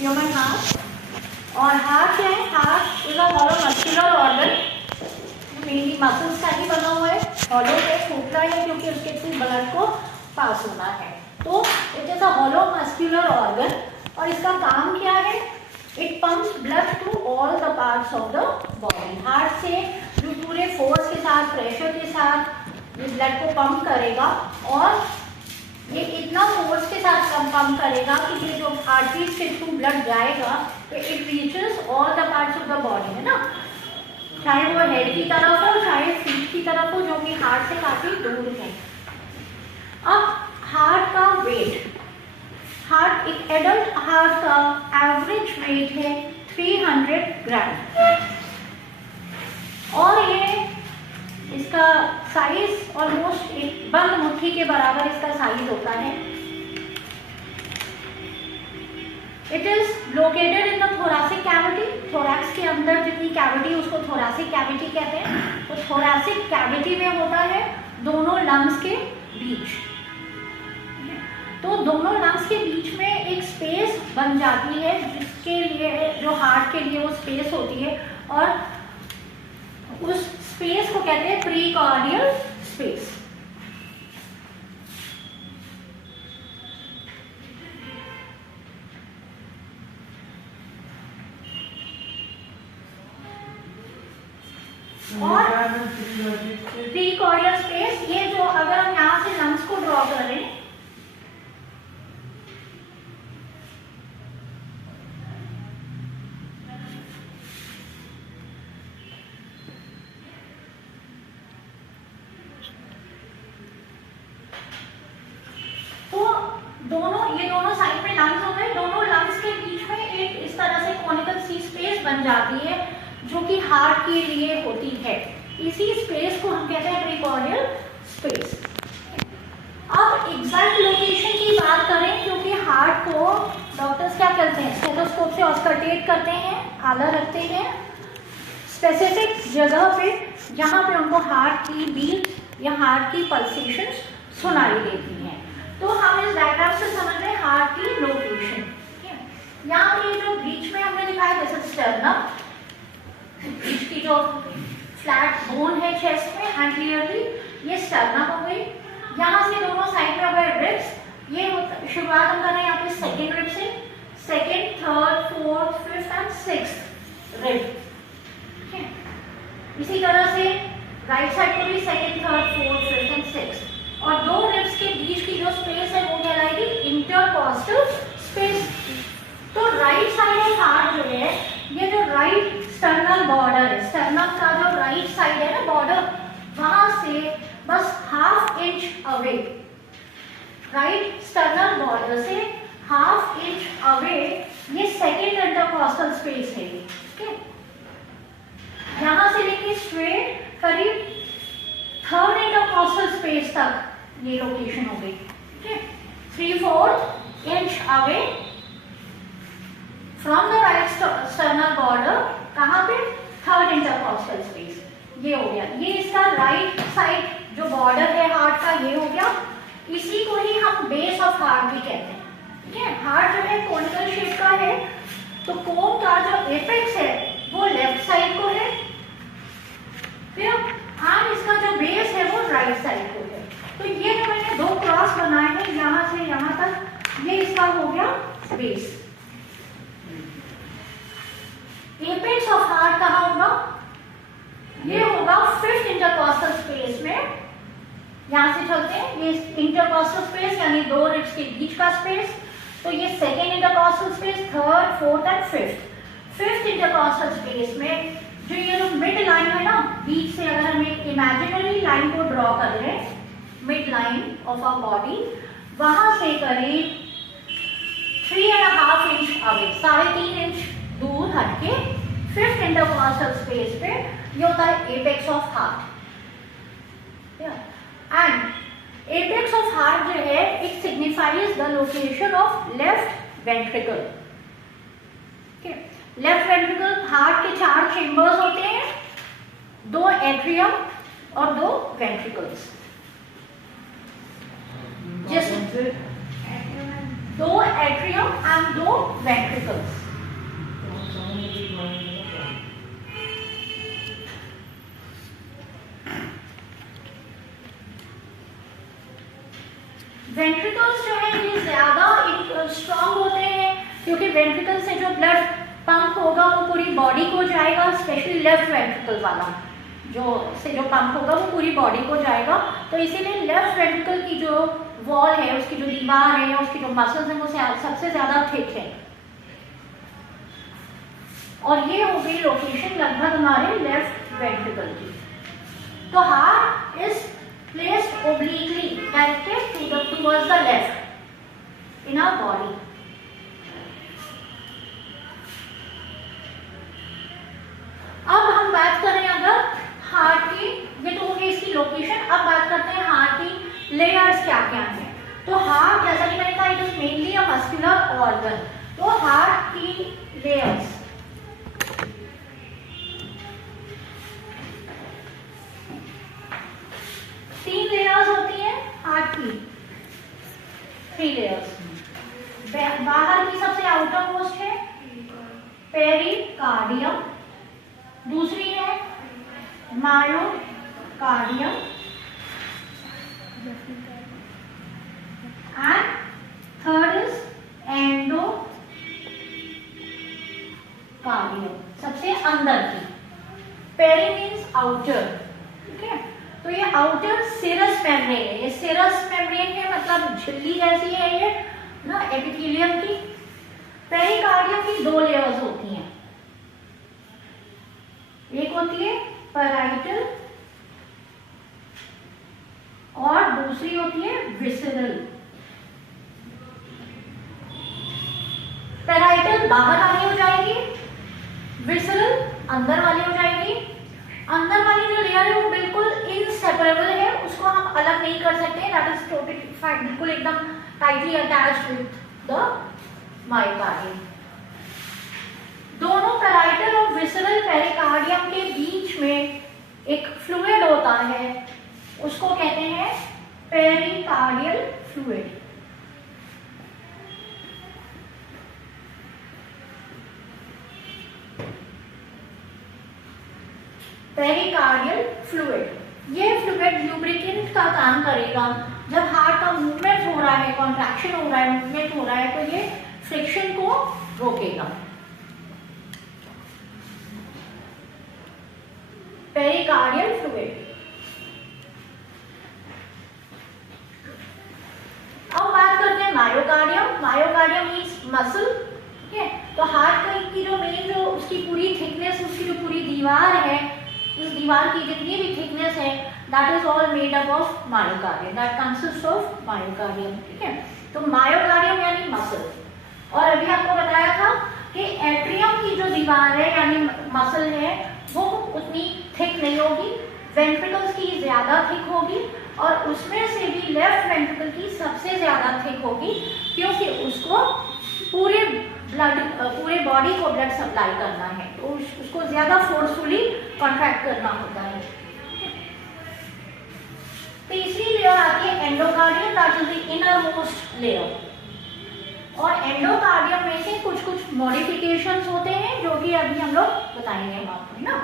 Human heart. और heart क्या है? Heart is a hollow muscular organ, mainly muscles का ही बना हुआ है, हॉलो है, खोखला है क्योंकि उसके थ्रू ब्लड को पास होना है। तो it is a hollow muscular organ और इसका काम क्या है? It pumps blood to all the parts of the body. Heart से जो पूरे फोर्स के साथ, प्रेशर के साथ ये ब्लड को पंप करेगा और ये इतना फोर्स के साथ पंप करेगा कि ये जो आर्टरीज के थ्रू ब्लड जाएगा तो it reaches all the parts of the body, है ना, चाहे वो हेड की तरफ हो चाहे फीट की तरफ हो, जो कि हार्ट से काफी दूर है। अब हार्ट का वेट, हार्ट एक एडल्ट हार्ट का एवरेज वेट है 300 ग्राम और ये इसका साइज ऑलमोस्ट एक बंद मुट्ठी के बराबर इसका साइज होता है। It is located in the thoracic cavity, thorax के अंदर जितनी कैविटी उसको थोरैसिक कैविटी कहते हैं। तो थोरैसिक कैविटी में होता है दोनों लंग्स के बीच। तो दोनों लंग्स के बीच में एक स्पेस बन जाती है जिसके लिए, जो हार्ट के लिए वो स्पेस होती है और उस स्पेस को कहते हैं प्रीकार्डियल स्पेस। और प्रीकार्डियल स्पेस, ये जो अगर हम यहां से लंग्स को ड्रॉ करें ये दोनों साइड में लंग्स हो गए, दोनों लंग्स के बीच में एक इस तरह से कॉनिकल सी स्पेस बन जाती है जो कि हार्ट के लिए होती है। इसी स्पेस को हम कहते हैं प्रीकार्डियल स्पेस। अब एग्जैक्ट लोकेशन की बात करें, क्योंकि हार्ट को डॉक्टर्स क्या करते हैं, स्टेथोस्कोप से ऑस्कल्टेट करते हैं, आला रखते हैं स्पेसिफिक जगह पे जहां पे उनको हार्ट की बीट या हार्ट की पल्सेशंस सुनाई देती हैं। तो हम इस डायग्राम से समझ रहे हैं हार्ट की लोकेशन। यहाँ पे जो बीच में हमने दिखाया जैसे स्टर्नम, बीच की जो फ्लैट बोन है चेस्ट में, एंटीरियरली ये स्टर्नम हो गई। यहाँ से दोनों साइड में हो गए रिब्स। ये शुरुआत हम कर रहे हैं यहाँ पे सेकेंड रिब से, second, third, fourth, fifth and sixth rib. इसी तरह से राइट साइड को भी second, third, fourth, fifth and sixth. और दो रिब्स के बीच की जो स्पेस है वो कहलाएगी इंटरकॉस्टल स्पेस। तो राइट साइड ऑफ हार्ट जो है, ये जो राइट स्टर्नल बॉर्डर है, स्टर्नम का जो राइट साइड है ना बॉर्डर, वहां से बस ½ inch away, right sternal border से ½ इंच अवे ये सेकेंड इंटरकॉस्टल स्पेस है। ठीक है, यहां से लेके स्ट्रेट करीब थर्ड इंटरकॉस्टल स्पेस तक ये लोकेशन हो गई। ठीक है, 3/4 inch away from the right sternal border, कहां पे? Third intercostal space. ये हो गया, ये इसका राइट साइड जो बॉर्डर है हार्ट का, ये हो गया। इसी को ही हम बेस ऑफ हार्ट भी कहते हैं। ठीक है, हार्ट जो है कोनिकल शेप का है, तो कोन का जो एपेक्स है वो लेफ्ट साइड को है, फिर इसका जो बेस है वो राइट साइड को है। तो ये जो मैंने दो क्रॉस बनाए हैं यहाँ से यहाँ तक, ये इसका हो गया बेस। एपेक्स ऑफ हार्ट कहाँ होगा? ये होगा फिफ्थ इंटरकॉस्टल स्पेस में। यहां से चलते हैं, ये इंटरकॉस्टल स्पेस यानी दो रिब्स के बीच का स्पेस। तो ये second intercostal space, third, fourth and fifth intercostal space में जो ये जो मिड लाइन है ना, बीच से अगर हम एक इमेजिनरी लाइन को ड्रॉ कर रहे हैं, mid line of our body, वहां से करीब 3.5 इंच अवे, 3.5 इंच दूर हटके फिफ्थ इंटरकॉस्टल स्पेस पे ये होता है apex of heart. And apex of heart जो है, it signifies the location of left ventricle. Left ventricle, heart के 4 चेंबर्स होते हैं, 2 एट्रियम और 2 वेंट्रिकल्स। दो एट्रियम एंड दो वेंट्रिकल्स। वेंट्रिकल्स जो है ये ज्यादा स्ट्रॉन्ग होते हैं, क्योंकि वेंट्रिकल से जो ब्लड पंप होगा वो पूरी बॉडी को जाएगा, स्पेशली लेफ्ट वेंट्रिकल वाला जो पंप होगा वो पूरी बॉडी को जाएगा। तो इसीलिए लेफ्ट वेंट्रिकल की जो वॉल है, उसकी जो दीवार है, उसकी जो मसल्स हैं, वो सबसे ज्यादा थिक है। और ये हो गई लोकेशन लगभग हमारे लेफ्ट वेंट्रिकल की। तो heart is placed obliquely directed towards the left in our body. अब हम बात करें अगर हार्ट की, ये तो हो गई इसकी लोकेशन। अब बात करते हैं हार्ट की लेयर्स क्या क्या हैं। तो हार्ट, जैसा कि मैंने कहा, it is mainly a muscular organ. तो हार्ट की लेयर्स, तीन लेयर्स होती हैं हार्ट की, 3 लेयर्स। बाहर की सबसे आउटर मोस्ट है पेरिकार्डियम, दूसरी है myocardium and third is endocardium, सबसे अंदर की। पेरी मीन्स आउटर, ठीक है। तो ये आउटर सिरस मेम्ब्रेन है। ये सिरस मेम्ब्रेन है, मतलब झिल्ली जैसी है ये ना एपिथेलियम की। पेरिकार्डियम की 2 लेयर्स होती हैं, एक होती है पैराइटल और दूसरी होती है विसरल। पैराइटल बाहर वाली हो जाएगी, विसरल अंदर वाली हो जाएगी। अंदर वाली जो लेयर है वो बिल्कुल इनसेपरेबल है, उसको हम अलग नहीं कर सकते। दैट इज टोटली बिल्कुल एकदम tightly attached with the myocardium. दोनों पैराइटल और विसरल पेरिकार्डियम के बीच में एक फ्लूइड होता है, उसको कहते हैं पेरिकार्डियल फ्लूइड। पेरिकार्डियल फ्लूइड, ये फ्लूइड लुब्रिकेंट का काम करेगा। जब हार्ट का मूवमेंट हो रहा है, कॉन्ट्रैक्शन हो रहा है, मूवमेंट हो रहा है, तो ये फ्रिक्शन को रोकेगा। Pericardial fluid. अब बात करते हैं मायोकार्डियम। मायोकार्डियम मीन्स मसल, ठीक है। तो हार्ट की जो मेन जो उसकी पूरी थिकनेस, उसकी जो पूरी दीवार है, उस दीवार की जितनी भी थिकनेस है, that is all made up of myocardium, that consist of myocardium, ठीक है। तो मायोकार्डियम यानी मसल। और अभी आपको बताया था कि एट्रियम की जो दीवार है यानी मसल है, वो उतनी थिक नहीं होगी, वेंट्रिकल्स की ज्यादा थिक होगी, और उसमें से भी लेफ्ट वेंट्रिकल की सबसे ज्यादा थिक होगी, क्योंकि उसको पूरे बॉडी को ब्लड सप्लाई करना है, तो उसको ज्यादा फोर्सफुली कॉन्ट्रैक्ट करना होता है। तीसरी लेयर आती है endocardium, that is the inner most layer. और एंडोकार्डियम में से कुछ कुछ मॉडिफिकेशंस होते हैं जो कि अभी हम लोग बताएंगे हम आपको, है ना।